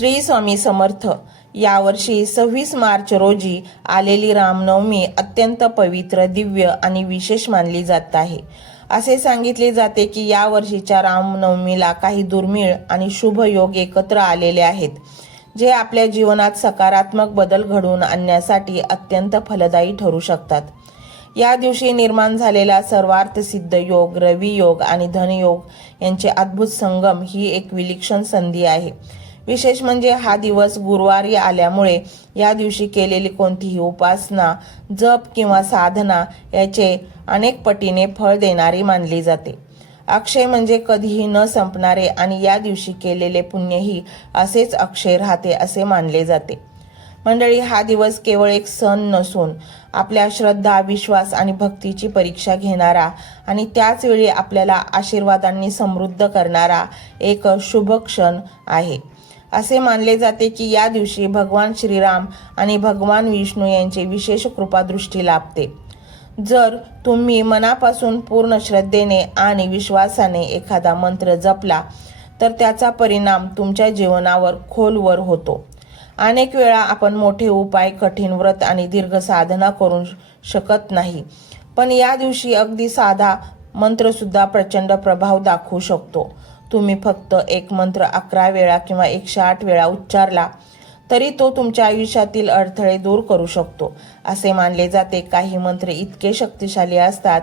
श्री स्वामी समर्थ. यावर्षी 26 मार्च रोजी आलेली रामनवमी अत्यंत पवित्र, दिव्य आणि विशेष मानली जात आहे. असे सांगितले जाते की या वर्षीच्या रामनवमीला काही दुर्मिळ आणि शुभ योग एकत्र आलेले आहेत, जे आपल्या जीवनात सकारात्मक बदल घडवून आणण्यासाठी अत्यंत फलदायी ठरू शकतात. या दिवशी निर्माण झालेला सर्वार्थ सिद्ध योग, रवी योग आणि धनयोग यांचे अद्भुत संगम ही एक विलक्षण संधी आहे. विशेष म्हणजे हा दिवस गुरुवारी आल्यामुळे या दिवशी केलेली कोणतीही उपासना, जप किंवा साधना याचे अनेक पटीने फळ देणारी मानली जाते. अक्षय म्हणजे कधीही न संपणारे आणि या दिवशी केलेले पुण्यही असेच अक्षय राहते असे मानले जाते. मंडळी, हा दिवस केवळ एक सण नसून आपल्या श्रद्धा, विश्वास आणि भक्तीची परीक्षा घेणारा आणि त्याच वेळी आपल्याला आशीर्वादांनी समृद्ध करणारा एक शुभ क्षण आहे. असे मानले जाते की या दिवशी भगवान श्रीराम आणि भगवान विष्णू यांचे विशेष कृपादृष्टी लाभते. जर तुम्ही मनापासून पूर्ण श्रद्धेने आणि विश्वासाने एखादा मंत्र जपला तर त्याचा परिणाम तुमच्या जीवनावर खोलवर होतो. अनेक वेळा आपण मोठे उपाय, कठीण व्रत आणि दीर्घ साधना करू शकत नाही, पण या दिवशी अगदी साधा मंत्र सुद्धा प्रचंड प्रभाव दाखवू शकतो. तुम्ही फक्त एक मंत्र 11 वेळा किंवा 108 वेळा उच्चारला तरी तो तुमच्या आयुष्यातील अडथळे दूर करू शकतो. असे मानले जाते काही मंत्र इतके शक्तिशाली असतात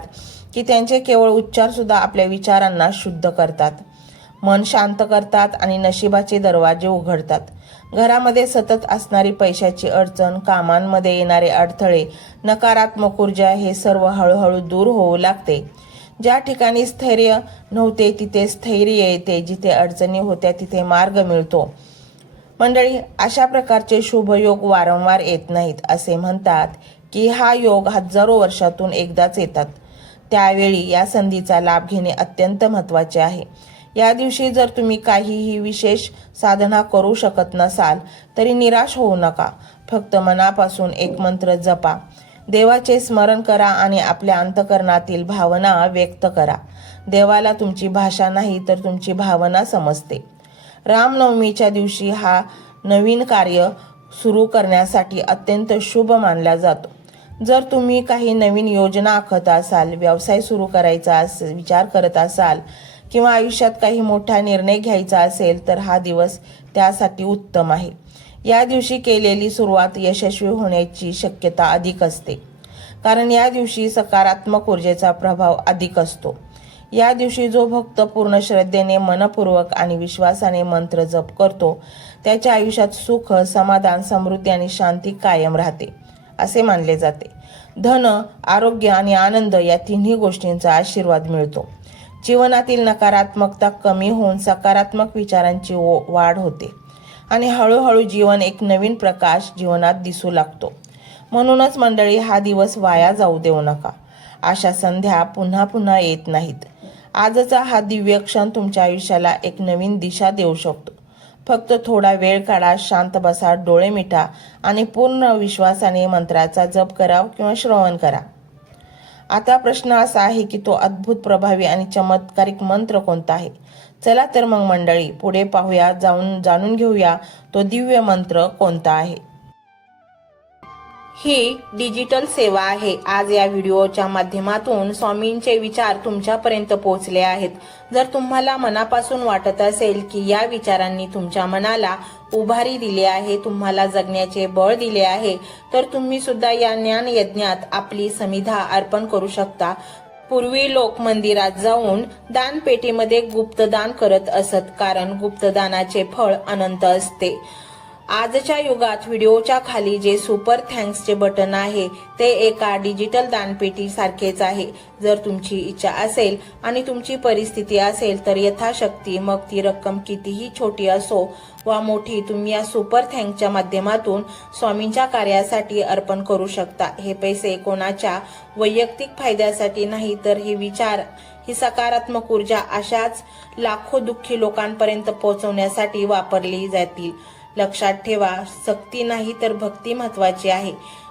की त्यांचे केवळ उच्चार सुद्धा आपल्या विचारांना शुद्ध करतात, मन शांत करतात आणि नशिबाचे दरवाजे उघडतात. घरामध्ये सतत असणारी पैशाची अडचण, कामांमध्ये येणारे अडथळे, नकारात्मक ऊर्जा हे सर्व हळूहळू दूर होऊ लागते. ज्या ठिकाणी स्थैर्य नव्हते तिथे स्थैर्य येते, जिथे अडचणी होत्या तिथे मार्ग मिळतो. मंडळी, अशा प्रकारचे शुभ योग वारंवार येत नाहीत. असे म्हणतात की हा योग हजारो वर्षातून एकदाच येतात. त्यावेळी या संधीचा लाभ घेणे अत्यंत महत्त्वाचे आहे. या दिवशी जर तुम्ही काहीही विशेष साधना करू शकत नसाल तरी निराश होऊ नका. फक्त मनापासून एक मंत्र जपा, देवाचे स्मरण करा आणि आपल्या अंतःकरणातील भावना व्यक्त करा. देवाला तुमची भाषा नाही तर तुमची भावना समजते. रामनवमीच्या दिवशी हा नवीन कार्य सुरू करण्यासाठी अत्यंत शुभ मानला जातो. जर तुम्ही काही नवीन योजना आखत असाल, व्यवसाय सुरू करायचा विचार करत असाल किंवा आयुष्यात काही मोठा निर्णय घ्यायचा असेल तर हा दिवस त्यासाठी उत्तम आहे. या दिवशी केलेली सुरुवात यशस्वी होण्याची शक्यता अधिक असते, कारण या दिवशी सकारात्मक ऊर्जेचा प्रभाव अधिक असतो. या दिवशी जो भक्त पूर्ण श्रद्धेने, मनपूर्वक आणि विश्वासाने मंत्र जप करतो त्याच्या आयुष्यात सुख, समाधान, समृद्धी आणि शांती कायम राहते असे मानले जाते. धन, आरोग्य आणि आनंद या तिन्ही गोष्टींचा आशीर्वाद मिळतो. जीवनातील नकारात्मकता कमी होऊन सकारात्मक विचारांची वाढ होते आणि हळूहळू जीवन एक नवीन प्रकाश जीवनात दिसू लागतो. म्हणूनच मंडळी, हा दिवस वाया जाऊ देऊ नका. अशा संध्या पुन्हा पुन्हा येत नाहीत. आजचा हा दिव्य क्षण तुमच्या आयुष्याला एक नवीन दिशा देऊ शकतो. फक्त थोडा वेळ काढा, शांत बसा, डोळे मिटा आणि पूर्ण विश्वासाने मंत्राचा जप करा किंवा श्रवण करा. आता प्रश्न असा आहे की तो अद्भुत, प्रभावी आणि चमत्कारिक मंत्र कोणता आहे? चला तर मग मंडळी, पुढे पाहूया, जाणून घेऊया तो दिव्य मंत्र कोणता आहे. ही डिजिटल सेवा आहे. आज या व्हिडिओच्या माध्यमातून स्वामींचे विचार तुमच्यापर्यंत पोहोचले आहेत. जर तुम्हाला मनापासून वाटत असेल की या विचारांनी तुमच्या मनाला उभारी दिली आहे, तुम्हाला जगण्याचे बळ दिले आहे, तर तुम्ही सुद्धा या ज्ञान यज्ञात आपली समिधा अर्पण करू शकता. पूर्वी लोक मंदिरात जाऊन दानपेटीमध्ये गुप्तदान करत असत, कारण गुप्तदानाचे फळ अनंत असते. आजच्या युगात व्हिडिओच्या खाली जे सुपर थँक्सचे बटन आहे ते एका डिजिटल दानपेटी सारखेच आहे. जर तुमची इच्छा असेल आणि तुमची परिस्थिती असेल तर यथाशक्ती, मग ती रक्कम कितीही छोटी असो वा मोठी, तुम्ही या सुपर थँक्सच्या माध्यमातून स्वामींच्या कार्यासाठी अर्पण करू शकता. हे पैसे कोणाच्या वैयक्तिक फायद्यासाठी नाही, तर हे विचार, ही सकारात्मक ऊर्जा अशाच लाखो दुःखी लोकांपर्यंत पोहोचवण्यासाठी वापरली जातील. लक्षात ठेवा, सक्ती नाही तर भक्ती महत्वाची आहे.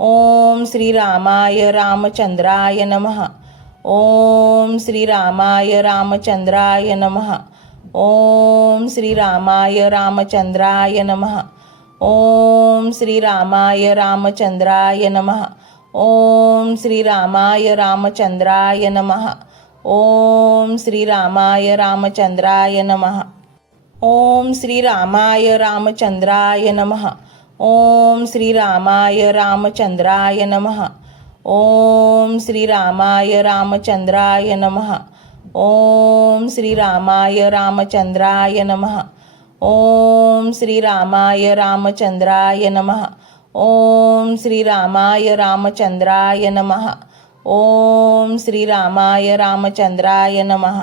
ओम श्रीरामाय रामचंद्राय नमः. ओम श्रीरामाय रामचंद्राय नमः. ओम श्रीरामाय रामचंद्राय नमः. ओम श्रीरामाय रामचंद्राय नमः. ओम श्रीरामाय रामचंद्राय नमः. ओम श्रीरामाय रामचंद्राय नमः. ओम श्रीरामाय रामचंद्राय नमः. ओम श्रीरामाय रामचंद्राय नमः. ओम श्रीरामाय रामचंद्राय नमः. ओम श्रीरामाय रामचंद्राय नमः. ओम श्रीरामाय रामचंद्राय नमः. ओम श्रीरामाय रामचंद्राय नमः. ओम श्रीरामाय रामचंद्राय नमः.